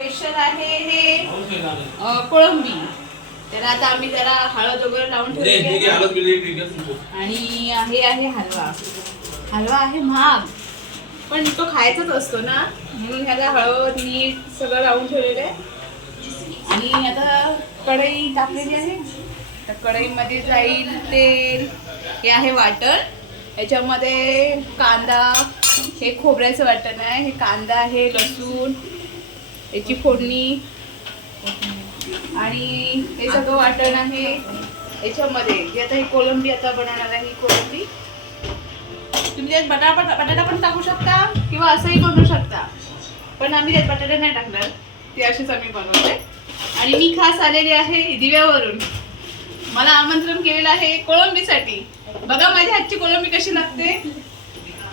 Special आहे हे अ, कोळंबी. तर आता आम्ही त्याला हळद वगैरे लावून ठेवलेली आहे. आणि हे आहे हलवा. हलवा आहे महाग पण तो खायचाच असतो ना. म्हणून ह्याला हळद मीठ सगळं लावून ठेवलेलं आहे. आणि आता कढई टाकलेली आहे. तर कढईमध्ये जाईल तेल हे आहे वाटण. याच्यामध्ये कांदा हे खोबऱ्याचं वाटण आहे. हे कांदा आहे लसूण याची फोडणी. आणि हे सगळं वाटण आहे याच्यामध्ये. जे आता ही कोलंबी आता बनवणार आहे ही कोलंबी तुम्ही त्यात बटाटा बटाटा पण टाकू शकता किंवा असंही बनवू शकता. पण आम्ही त्यात बटाटा नाही टाकणार. ते असेच आम्ही बनवतोय. आणि मी खास आलेली आहे दिव्यावरून. मला आमंत्रण केलेलं आहे कोळंबीसाठी. बघा माझ्या हातची कोळंबी कशी लागते.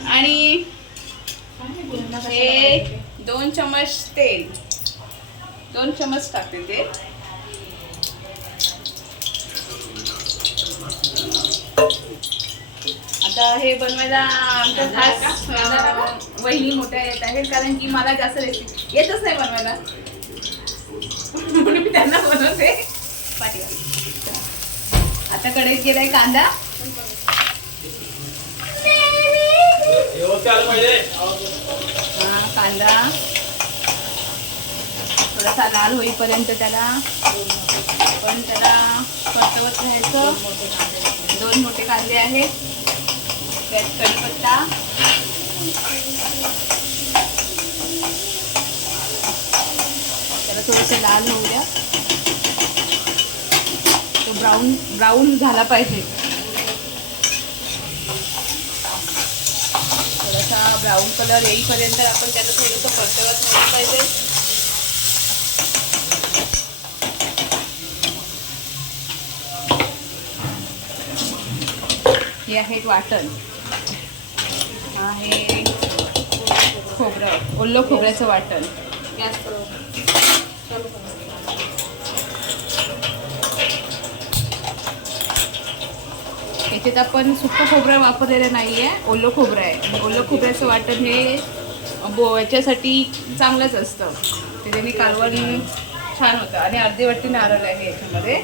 आणि हे दोन चमच तेल. दोन चमच टाकते ते. आता हे बनवायला आमच्या खास वहिनी मोठ्या येत आहेत कारण की मला जास्त रेसिपी येतच नाही बनवायला. म्हणून मी त्यांना बनवते. आता कढईत गेलाय कांदा. हा कांदा. थोडासा लाल होईपर्यंत त्याला पण त्याला परतवत राहायचं. दोन मोठे कांदे आहेत. त्यात कढीपत्ता त्याला थोडंसं लाल होऊ द्या. तो ब्राऊन ब्राऊन झाला पाहिजे. थोडासा ब्राऊन कलर येईपर्यंत आपण त्याला थोडंसं परतवत राहिलं पाहिजे. हे आहेत वाटण. आहे खोबरं ओलं खोबऱ्याचं वाटण. याच्यात आपण सुकं खोबरं वापरलेलं नाही आहे ओलं खोबरं आहे. ओलं खोबऱ्याचं वाटण हे बो याच्यासाठी चांगलंच असतं. त्याच्याने कालवण छान होतं. आणि अर्धी वाटी नारळ आहे याच्यामध्ये.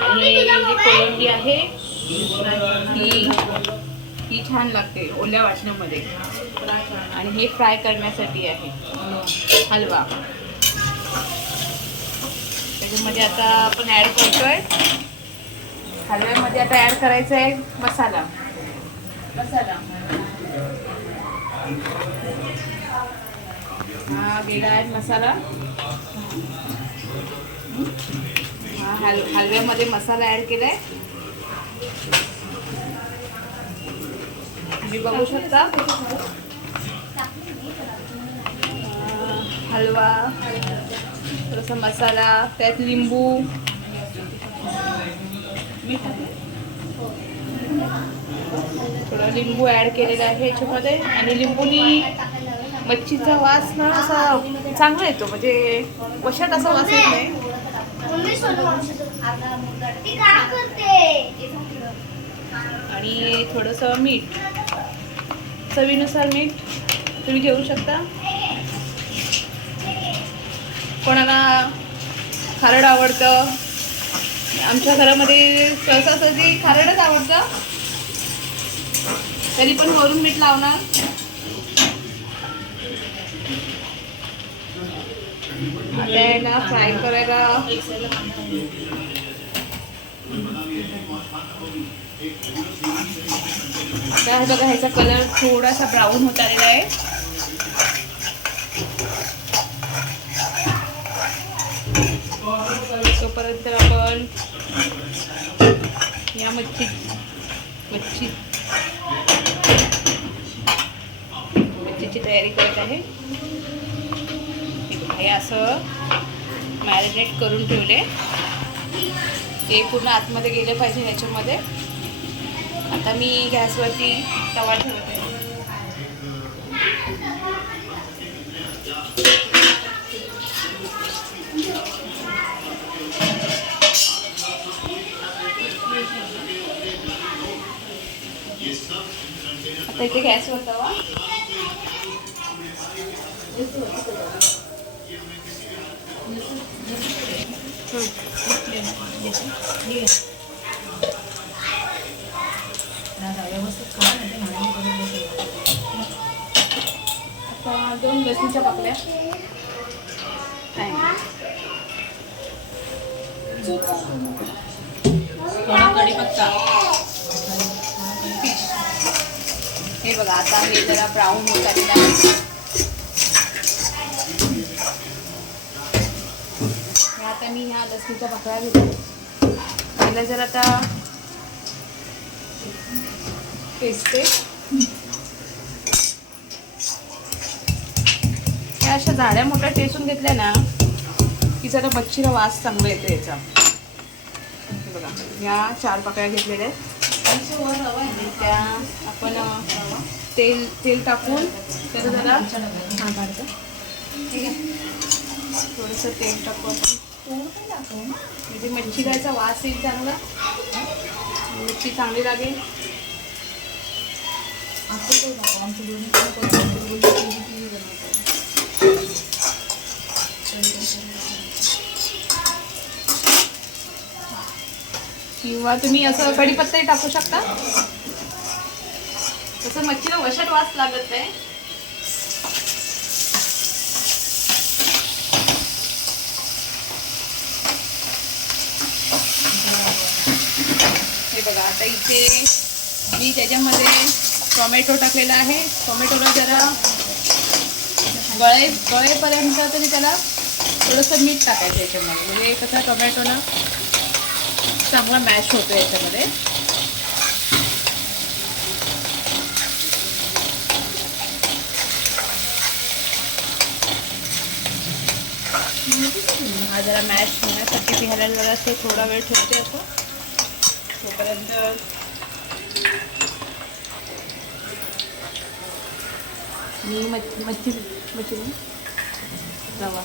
आणि ही जी कोलंबी आहे ही ही छान लागते ओल्या वाटणामध्ये आणि हे फ्राय करण्यासाठी आहे. हलवा. त्याच्यामध्ये आता आपण ॲड करतोय. हलव्यामध्ये आता ॲड करायचा आहे मसाला. मसाला. हा गेला आहे मसाला. हल हलव्यामध्ये मसाला ॲड केला आहे तुम्ही बघू शकता. हलवा थोडासा मसाला त्यात लिंबू. थोडं लिंबू ॲड केलेलं आहे याच्यामध्ये. आणि लिंबूनी मच्छीचा वास ना असा चांगला येतो. म्हणजे वशात असा वास येत नाही. ती काय करते आणि थोडंसं मीठ. चवीनुसार मीठ तुम्ही घेऊ शकता. कोणाला खारड आवडतं. आमच्या घरामध्ये सहसा सहजी खारडच आवडतं. तरी पण वरून मीठ लावणार. आता फ्राय करायला आता बघा ह्याचा कलर थोडासा ब्राऊन होत आलेला आहे. तोपर्यंत आपण या मच्छी मच्छी मच्छीची तयारी करत आहे. हे असं मॅरिनेट करून ठेवले. ते पूर्ण आतमध्ये गेलं पाहिजे ह्याच्यामध्ये. आता मी गॅसवरती तवा ठेवते. आता इथे गॅसवर तवा. आता दोन लसणीच्या पाकल्या थोडा कढीपत्ता हे बघा आता हे जरा ब्राऊन होत आहे हे आता मी ह्या लसणीच्या भाकऱ्या घेते. पहिलं जर आता पेस्टे ह्या अशा जाड्या मोठ्या टेसून घेतल्या ना की जरा मच्छीला वास चांगला येतो याचा. बघा ह्या चार पाकळ्या घेतलेल्या आहेत. त्या आपण तेल तेल टाकून त्याचं जरा हां काढतो ठीक आहे. थोडंसं तेल टाकू आपण म्हणजे मच्छी याचा वास येईल चांगला. मच्छी चांगली लागेल. किंवा तुम्ही असं कढीपत्ताही टाकू शकता. तसं मच्छीला वशात वास लागत नाही हे बघा आता इथे मी त्याच्यामध्ये टोमॅटो टाकलेला आहे. टोमॅटोला जरा गळे गळेपर्यंत तरी त्याला थोडंसं मीठ टाकायचं याच्यामध्ये. म्हणजे कसं टोमॅटोला चांगला मॅश होतो याच्यामध्ये. हा जरा मॅश होण्यासाठी पिहायला जरा असं थोडा वेळ ठेवते असं. तोपर्यंत मी मच्छी मच्छी मच्छी रवा.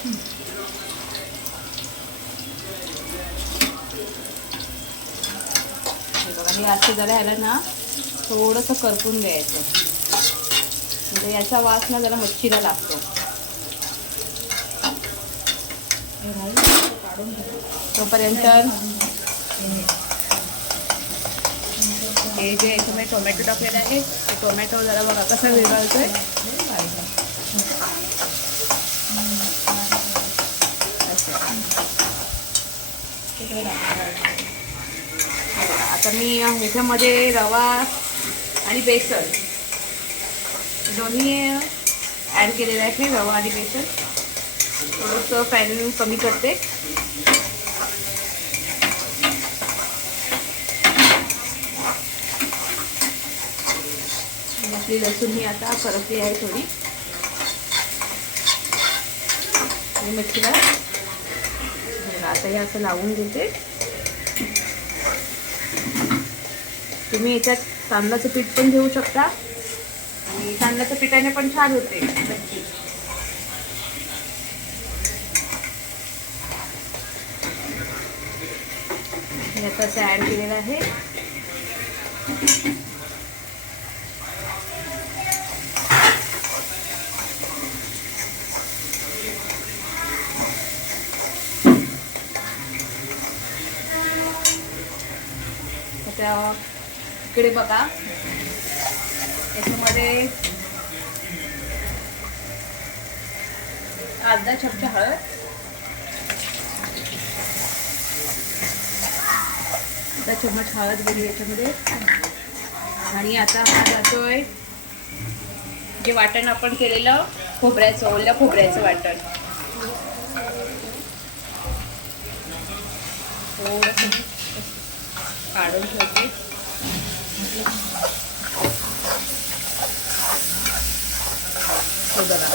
असं जरा ह्याला ना थोडंसं करपून द्यायचं म्हणजे याचा वास ना जरा मच्छीला लागतो. तोपर्यंत हे जे याच्यामध्ये टोमॅटो टाकलेले आहे ते टोमॅटो जरा बघा कसं आहे आता मी ह्याच्यामध्ये रवा आणि बेसन. दोन्ही ॲड केलेलं आहे रवा आणि बेसन. थोडंसं फॅन कमी करते आणि आपली लसूण ही आता परतली आहे थोडी. आणि मच्छीला आता हे असं लावून घेते. तुम्ही याच्यात तांदळाचं पीठ पण घेऊ शकता. आणि तांदळाच्या पिठाने पण छान होते. मच्छी हे आता असं ॲड केलेलं आहे. आता इकडे बघा. याच्यामध्ये अर्धा चमचा हळद. अर्धा चम्मच हळद गेली याच्यामध्ये. आणि आता हा जातोय जे वाटण आपण केलेलं खोबऱ्याचं ओल्या खोबऱ्याचं वाटण. थोडं काढून ठेवते. बघा.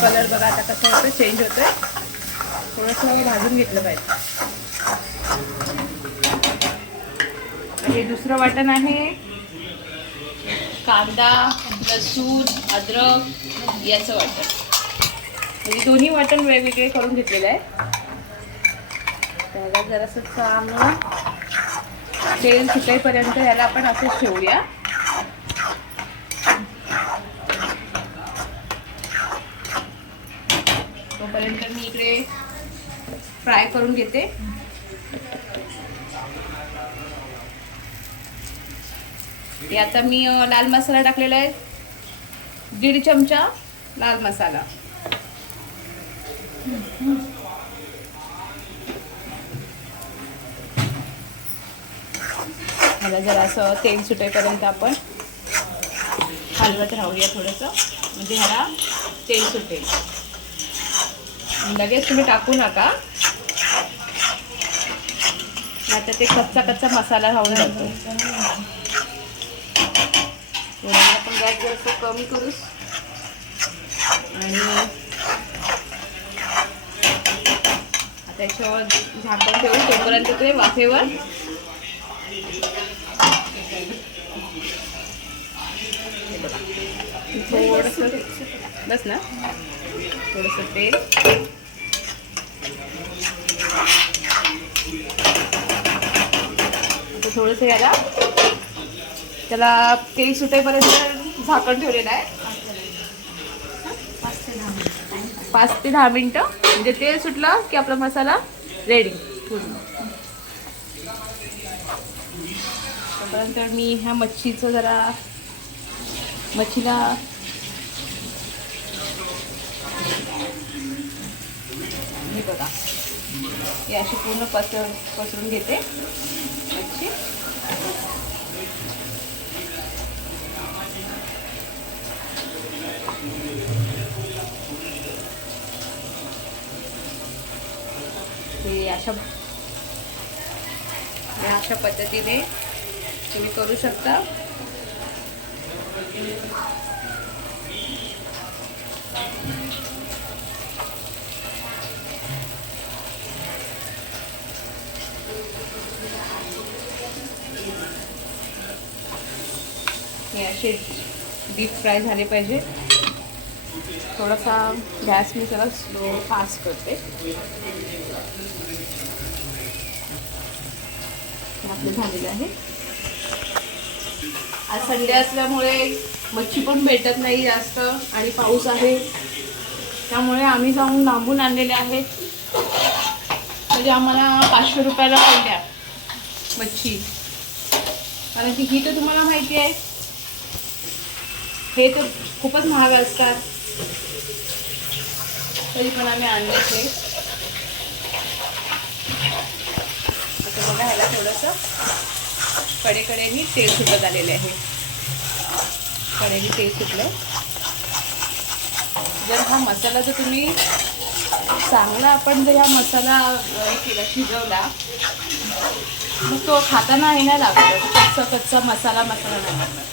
कलर बघा आता कसं होतं चेंज होतोय. थोडंसं भाजून घेतलं पाहिजे. हे दुसरं वाटण आहे. कांदा लसूण अद्रक याचं वाटण. म्हणजे दोन्ही वाटण वेगवेगळे करून घेतलेलं आहे. त्याला जरासं चांगलं तेल सुटेपर्यंत याला आपण असंच ठेवूया. तोपर्यंत मी इकडे फ्राय करून घेते. ते आता मी लाल मसाला टाकलेला आहे. दीड चमचा लाल मसाला. मला जरा असं तेल सुटेपर्यंत आपण हलवत राहूया थोडंसं. म्हणजे ह्याला तेल सुटेल. लगेच तुम्ही टाकू नका. आता ते कच्चा कच्चा मसाला राहून जातो. आपण गॅस जास्त कमी करू. आणि त्याच्यावर झाकण ठेवू तोपर्यंत ते वाफेवर थोडंसं बस ना. थोडंसं तेल. आता थोडंसं याला त्याला तेल सुटेपर्यंत झाकण ठेवलेलं आहे. पाच ते दहा मिनटं. म्हणजे तेल सुटलं की आपला मसाला रेडी पूर्ण. तोपर्यंत मी ह्या मच्छीचं जरा मच्छीला हे बघा. ही अशी पूर्ण पसर पसरून घेते. मच्छी हे अशा अशा पद्धतीने तुम्ही करू शकता. हे असे डीप फ्राय झाले पाहिजे. थोडासा गॅस मी त्याला स्लो फास्ट करते. आपलं झालेलं आहे. आज संडे असल्यामुळे मच्छी पण भेटत नाही जास्त आणि पाऊस आहे. त्यामुळे आम्ही जाऊन लांबून आणलेले आहेत. म्हणजे आम्हाला पाचशे रुपयाला पडल्या मच्छी. कारण की ही तर तुम्हाला माहिती आहे हे तर खूपच महाग असतात. तरी पण आम्ही आणले ते. आता बघा ह्याला थोडंसं कडेकडेही तेल सुटत आलेले आहे. कडेही तेल सुटलं जर हा मसाला जर तुम्ही चांगला आपण जर हा मसाला केला शिजवला मग तो खाताना हे नाही लागत. कच्चा कच्चा मसाला मसाला नाही लागणार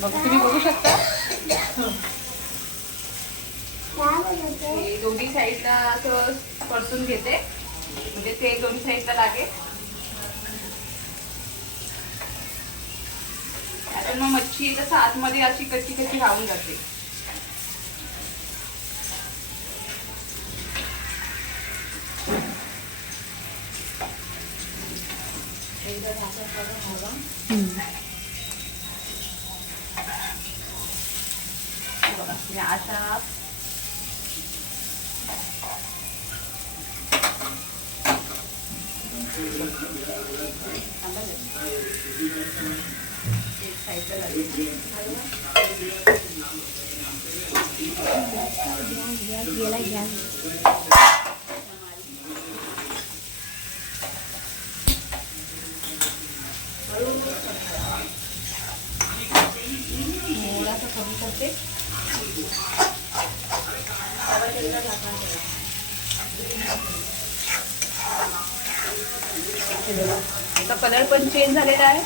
बघ तुम्ही बघू शकता. दोन्ही साईडला असं परतून घेते. म्हणजे ते दोन्ही साईडला लागेल. आता मग मच्छी कसं आतमध्ये अशी कच्ची कच्ची राहून जाते. बघा, या अशा थांबा जरा. एक साईडला लागेल. थोडासा कमी करते आता कलर पण चेंज झालेला आहे.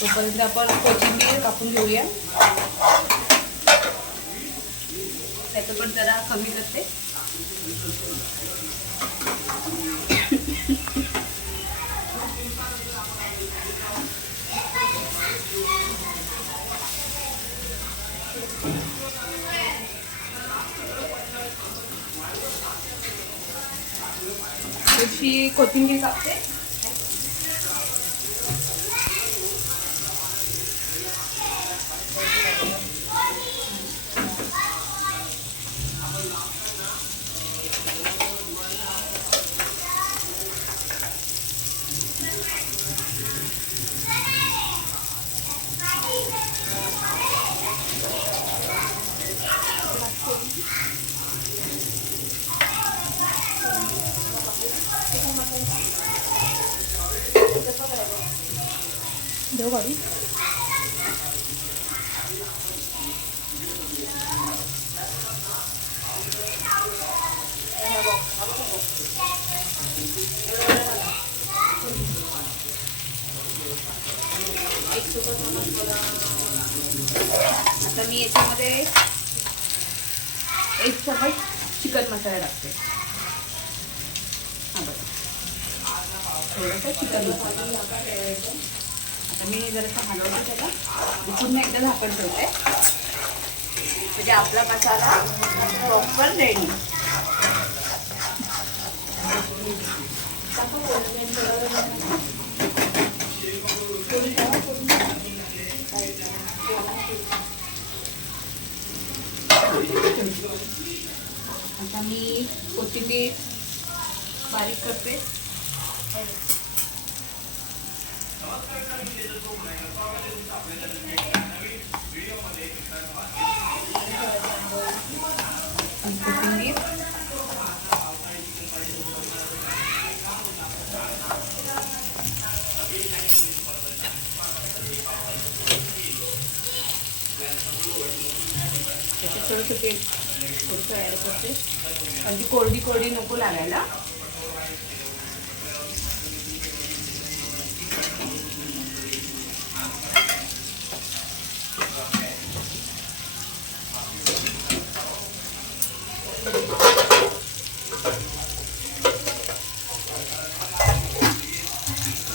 तोपर्यंत आपण कोथिंबीर कापून घेऊया. त्याचं पण जरा कमी करते. थोडीशी कोथिंबीर कापते 여갈이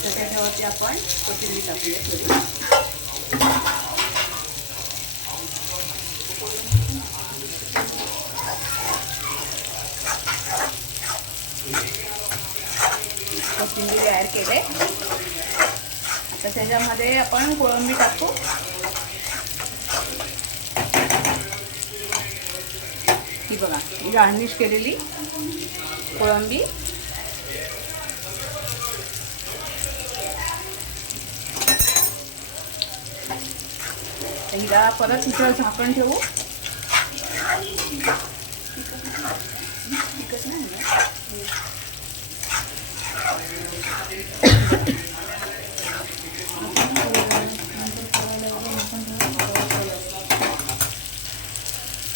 त्याच्यावरती आपण कोथिंबीर टाकूया. थोडी कोथिंबीर ॲड केले. आता त्याच्यामध्ये आपण कोळंबी टाकू ही बघा ही गार्निश केलेली कोळंबी. हिला परत तिथं झाकण ठेवू तिखट नाही ना?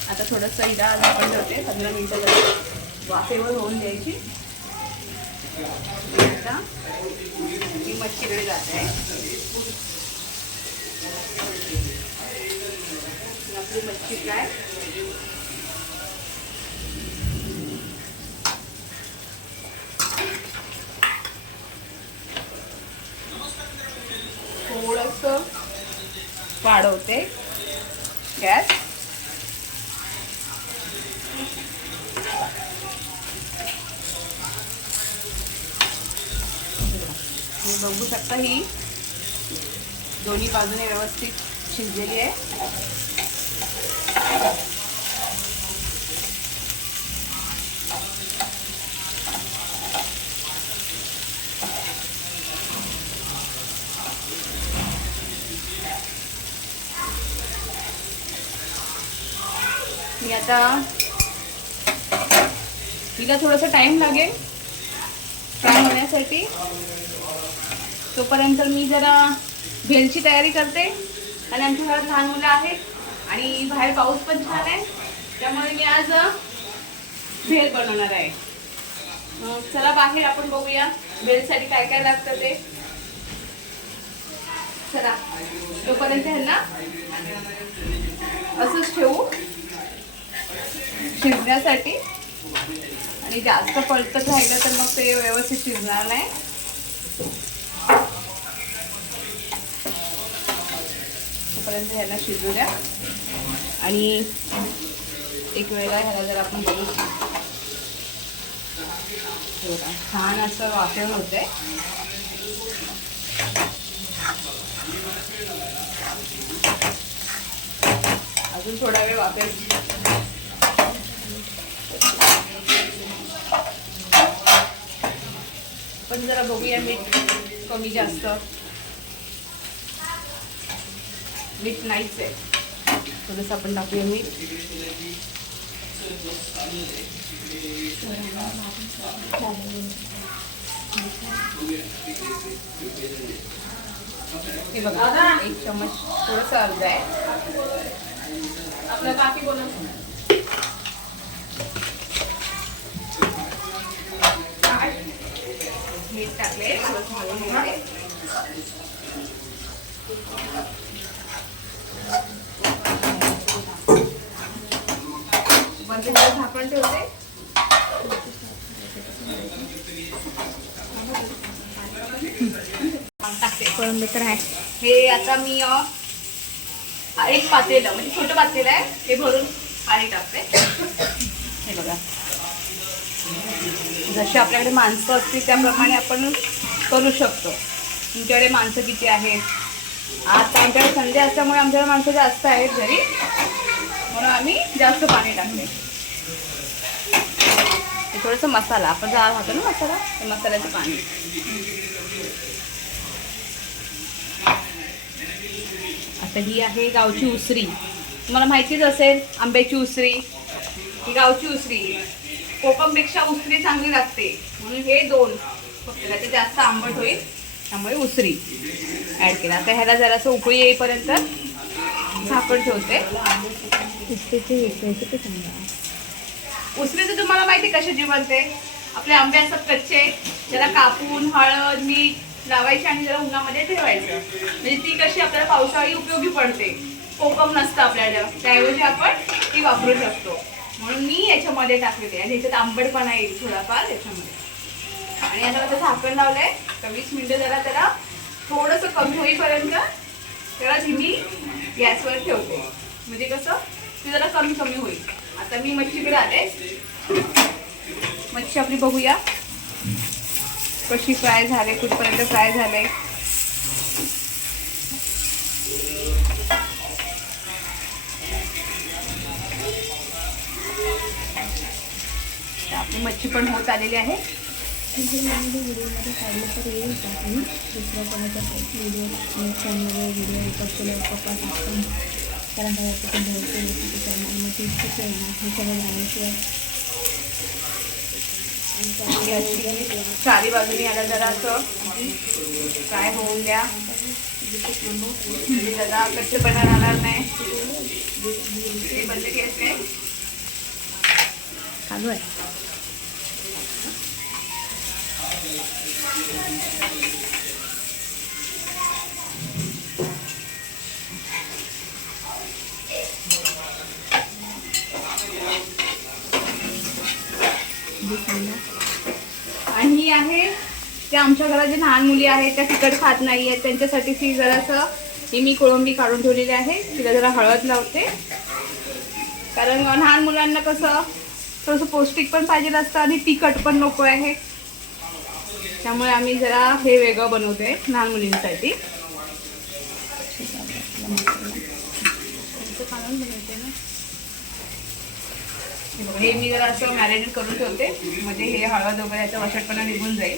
आता थोडंसं हिला झाकण ठेवते पंधरा मिनिटं वाफेवर होऊन द्यायची. आता मी मच्छीकडे जाते. आपली मच्छी फ्राय. थोडंसं वाढवते गॅस. बघू शकता ही. दोन्ही बाजूने व्यवस्थित शिजलेली आहे. मी आता तिला थोडासा टाइम लागेल. फ्राय होण्यासाठी. तोपर्यंत मी जरा भेलची तयारी करते. आणि आमच्या घरात लहान मुलं आहेत आणि बाहेर पाऊस पण छान आहे. त्यामुळे मी आज भेल बनवणार आहे. चला बाहेर आपण बघूया भेलसाठी काय काय लागतं ते. चला तोपर्यंत ह्यांना असंच ठेवू. शिजण्यासाठी. आणि जास्त पळतच राहिलं तर मग ते व्यवस्थित शिजणार नाही. तोपर्यंत ह्याला शिजू द्या. आणि एक वेळेला ह्याला जर आपण बघू छान असं वाफेवर होतंय. अजून थोडा वेळ वाफेल पण जरा बघूया मीठ कमी जास्त. मीठ नाहीच आहे थोडंसं आपण टाकूया मीठ. हे बघा एक चमच थोडंसं अर्ध आहे. आपलं बाकी बोला टाकले. बंद झाकण ठेवते. टाकते. तर आहे. हे आता मी एक पातेलं म्हणजे छोटं पातेलं आहे. ते भरून पाणी टाकते. हे बघा. जशी आपल्याकडे माणसं असतील त्याप्रमाणे आपण करू शकतो. तुमच्याकडे माणसं किती आहेत? आज आमच्याकडे संडे असल्यामुळे आमच्याकडे माणसं जास्त आहेत घरी. म्हणून आम्ही जास्त पाणी टाकले. थोडंसं मसाला. आपण जा राहतो ना मसाला ते मसाल्याचं पाणी. आता ही आहे गावची उसरी. तुम्हाला माहितीच असेल आंब्याची उसरी. ही गावची उसरी. कोकमपेक्षा उसरी चांगली लागते. म्हणून हे दोन. फक्त त्याचे जास्त आंबट होईल. त्यामुळे उसरी ॲड केला. आता ह्याला जरासं उकळी येईपर्यंत झाकण ठेवते. उसरी तर तुम्हाला माहिती आहे कशाची बनते आपले आंबे असतात कच्चे. त्याला कापून हळद मीठ लावायचे आणि जरा उन्हामध्ये ठेवायचं. म्हणजे ती कशी आपल्याला पावसाळी उपयोगी पडते. कोकम नसतं आपल्याला. त्याऐवजी आपण ती वापरू शकतो. म्हणून मी याच्यामध्ये टाकलेली आणि याच्यात आंबटपणा येईल थोडाफार याच्यामध्ये. आणि आता आता झाकण लावलंय. तर वीस मिनिटं जरा त्याला थोडंसं कमी होईपर्यंत त्याला धीमी गॅसवर ठेवते. म्हणजे कसं? ते जरा कमी कमी होईल. आता मी मच्छीकडे आले. मच्छी आपली बघूया. कशी फ्राय झाले कुठपर्यंत फ्राय झाले. मच्छी पण होत आलेली आहे. व्हिडिओमध्ये काढलं तर येईल का आणि दुसऱ्या कोणाचा व्हिडिओ चॅनलवर व्हिडिओ रेकॉर्ड पप्पा टाकून कारण भरपूर रेसिपी करणार मग ती येणार हे सगळं झाल्याशिवाय चारी बाजूने याला जरा असं काय होऊन द्या. म्हणजे त्याचा पण राहणार नाही. बंद केले चालू आहे. आणि ही आहे त्या आमच्या घरात जे लहान मुली आहेत त्या तिखट खात नाही आहेत. त्यांच्यासाठी ती जरासं ही मी कोळंबी काढून ठेवलेली आहे. तिला जरा हळद लावते. कारण लहान मुलांना कसं थोडंसं पौष्टिक पण पाहिजे असतं आणि तिखट पण नको आहे. त्यामुळे आम्ही जरा हे वेगळं बनवते लहान मुलींसाठी. हे हे मी जरा असं मॅरिनेट करून ठेवते. म्हणजे हे हळद वगैरे याचा वशटपणा निघून जाईल.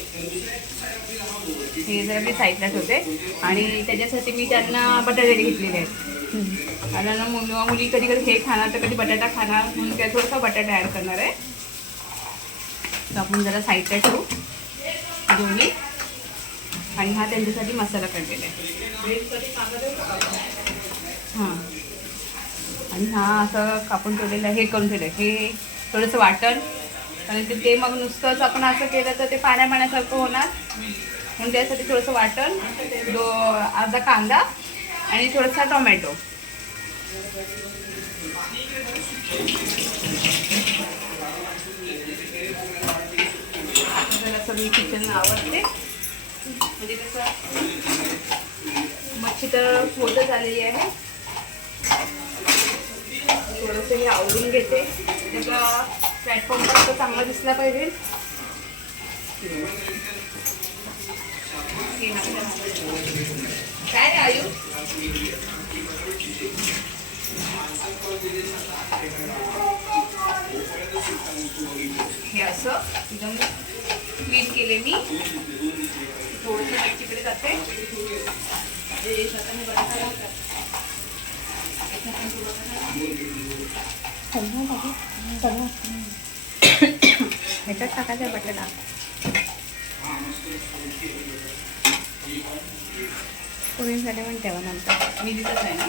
हे जरा मी साईडला ठेवते. आणि त्याच्यासाठी मी त्यांना बटाटे घेतलेले आहेत. कारण मुलं मुली कधी कधी हे खाणार तर कधी बटाटा खाणार म्हणून त्या थोडासा बटाटा ॲड करणार आहे. तर आपण जरा साईडला ठेवू. दोन्ही. आणि हा त्यांच्यासाठी मसाला काढलेला आहे. हां. आणि हा असं कापून ठेवलेलं हे करून ठेवलं हे थोडंसं वाटण. कारण ते- ते मग नुसतंच आपण असं केलं तर ते पाण्या पाण्यासारखं होणार. म्हणून त्यासाठी थोडंसं वाटण दो अर्धा कांदा आणि थोडासा टोमॅटो. जरा सगळी किचन आवडते. म्हणजे कसं मच्छी तर होतच आलेली आहे. थोडंसं हे आवडून घेते. त्याचा प्लॅटफॉर्म पण चांगला दिसला पाहिजे. काय रे आयु? हे असं एकदम क्लीन केले मी. थोडंसं मच्छीकडे जाते. हे ह्याच्यात टाकायचं बटाटा. कोणी झाले पण तेव्हा नंतर. मी दिसत नाही ना.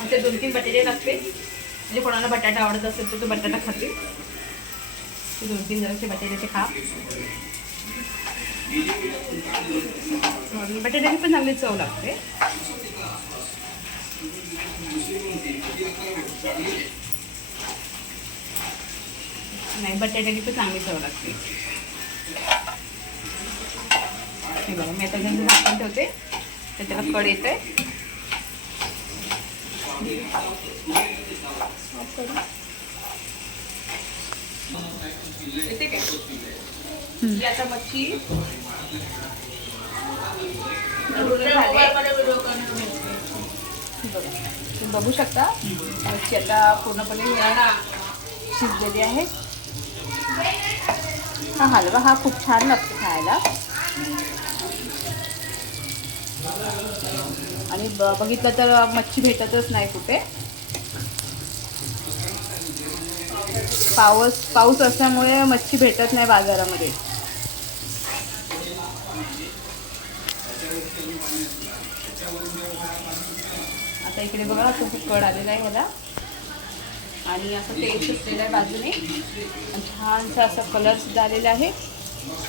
आता दोन तीन बटाटे टाकते. म्हणजे कोणाला बटाटा आवडत असेल तर तो बटाटा खाते. दोन तीन जणांचे बटाट्याचे खा. बटाट्याची पण चांगली चव लागते. नाही बटाट्याची पण चांगली चव लागते. हे बघा मी आता गंज झाकून ठेवते. तर त्याला कड येत आहे येते काय? ही आता मच्छी. बघा. तुम्ही बघू शकता. मच्छी आता पूर्णपणे शिजलेली आहे. हा हलवा हा खूप छान लागतो खायला. आणि ब- बघितलं तर मच्छी भेटतच नाही कुठे. पाऊस पाऊस असल्यामुळे मच्छी भेटत नाही बाजारामध्ये. आता इकडे बघा असं खूप कड आलेला आहे ह्याला आणि असं तेल सुटलेलं आहे बाजूने. छानसा असा कलर सुद्धा आलेला आहे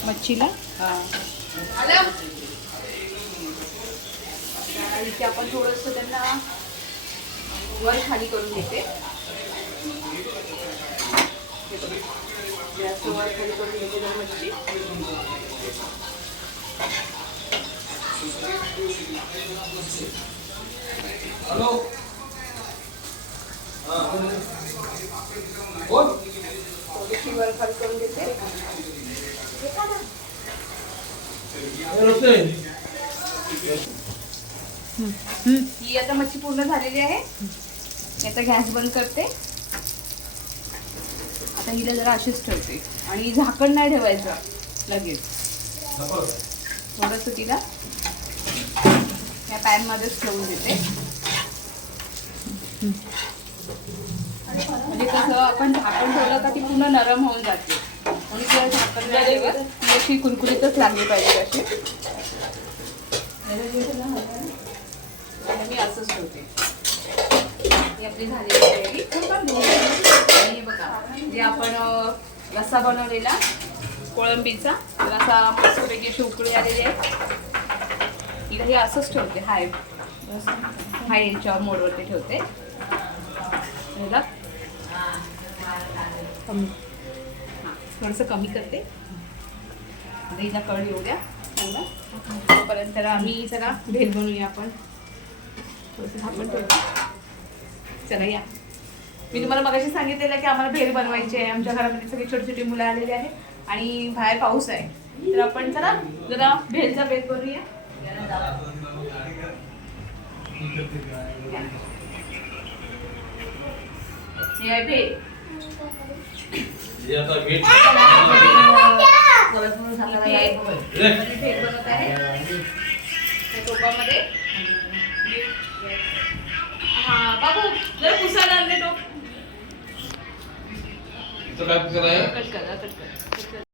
मच्छीला. आणि इथे आपण थोडंसं त्यांना वर खाली करून घेते. हे. खाली करून घेते मच्छी थोडीशी वर खाली करून घेते ही आता मच्छी पूर्ण झालेली आहे. याचा गॅस बंद करते. आता हिला जरा अशीच ठेवते. आणि झाकण नाही ठेवायचं लगेच. थोडंसं तिला या पॅनमध्येच ठेवून देते. म्हणजे कसं आपण झाकण ठेवलं का ती पूर्ण नरम होऊन जाते. म्हणून तिला झाकण नाही ठेवत. अशी कुरकुरीतच लागली पाहिजे अशी. मी असंच ठेवते. ही आपली झालेली तयारी. आणि बघा जे आपण रस्सा बनवलेला कोळंबीचा तर असा मस्तपैकी अशी उकळी आलेली आहे. हिला हे असंच ठेवते हाय. हाय याच्यावर मोडवरती ठेवते. ह्याला कमी. हां थोडंसं कमी करते. आता हिला कळ येऊ द्या. तोपर्यंत आम्ही जरा भेल बनवूया आपण. थोडंसं झाकण ठेवतो. चला या. मी तुम्हाला मगाशी सांगितलेलं की आम्हाला भेल बनवायची आहे. आमच्या घरामध्ये सगळी छोटी छोटी मुलं आलेली आहे आणि बाहेर पाऊस आहे. तर आपण चला जरा भेलचा हे आहे भेल बनवत आहे. टोपामध्ये. हा बाबू जर पुसायला आणले टोप इथं काय करायचं कट करा कट करा.